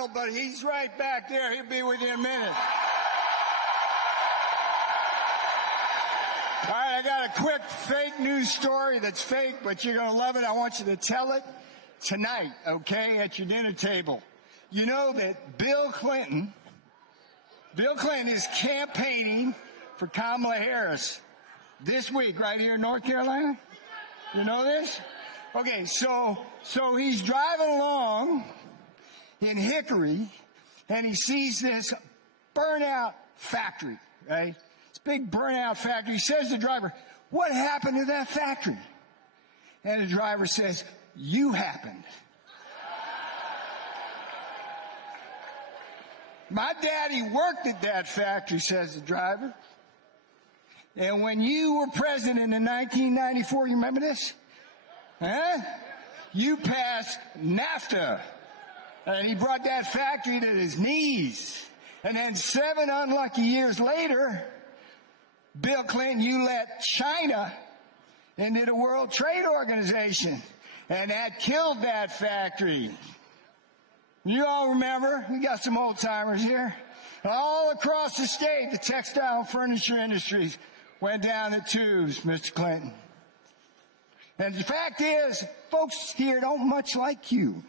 bottle, but he's right back there. He'll be with you in a minute. All right, I got a quick fake news story that's fake, but you're going to love it. I want you to tell it tonight, okay, at your dinner table. You know that Bill Clinton is campaigning for Kamala Harris this week right here in North Carolina. You know this? Okay, so he's driving along in Hickory, and he sees this burnout factory, right? It's a big burnout factory. He says to the driver, "What happened to that factory?" And the driver says, "You happened." "My daddy worked at that factory," says the driver. "And when you were president in 1994, you remember this? Huh? You passed NAFTA." And he brought that factory to his knees. And then 7 unlucky years later, Bill Clinton, you let China into the World Trade Organization. And that killed that factory. You all remember, we got some old timers here. All across the state, the textile and furniture industries went down the tubes, Mr. Clinton. And the fact is, folks here don't much like you.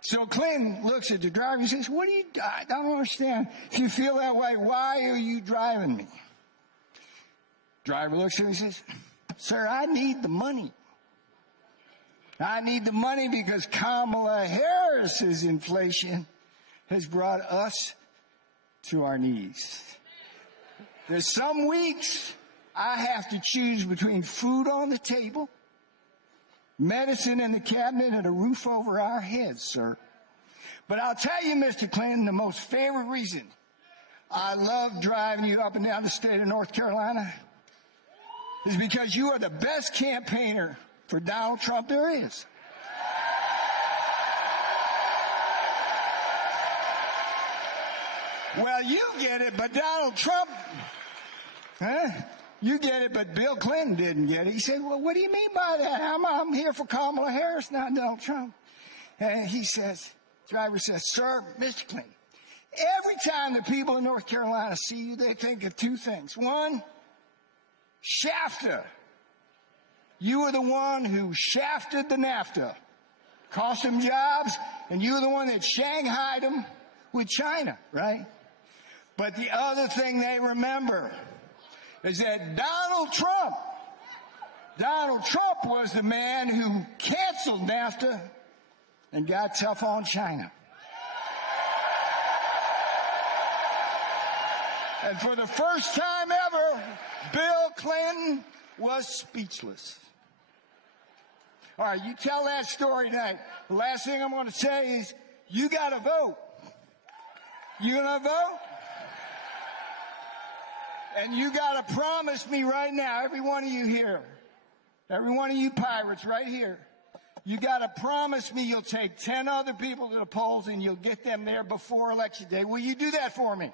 So Clinton looks at the driver and says, I don't understand. If you feel that way, why are you driving me? Driver looks at him and says, "Sir, I need the money. I need the money because Kamala Harris's inflation has brought us to our knees. There's some weeks I have to choose between food on the table, medicine in the cabinet, and a roof over our heads, sir. But I'll tell you, Mr. Clinton, the most favorite reason I love driving you up and down the state of North Carolina is because you are the best campaigner for Donald Trump there is." Well, you get it, but Donald Trump, you get it, but Bill Clinton didn't get it. He said, "Well, what do you mean by that? I'm here for Kamala Harris, not Donald Trump." And driver says, "Sir, Mr. Clinton, every time the people in North Carolina see you, they think of 2 things. One, shafta. You were the one who shafted the NAFTA, cost them jobs, and you were the one that shanghaied them with China, right? But the other thing they remember is that Donald Trump was the man who canceled NAFTA and got tough on China." And for the first time ever, Bill Clinton was speechless. All right, you tell that story tonight. The last thing I'm going to say is, you got to vote. You going to vote? And you got to promise me right now, every one of you here, every one of you pirates right here, you got to promise me you'll take 10 other people to the polls and you'll get them there before Election Day. Will you do that for me?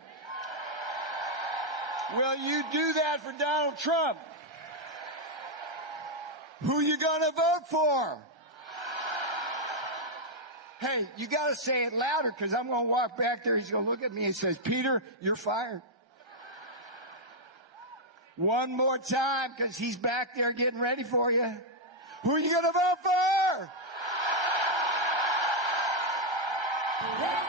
Will you do that for Donald Trump? Who you gonna vote for? Hey, you gotta say it louder, because I'm gonna walk back there. He's gonna look at me and says, "Peter, you're fired." One more time, because he's back there getting ready for you. Who you gonna vote for?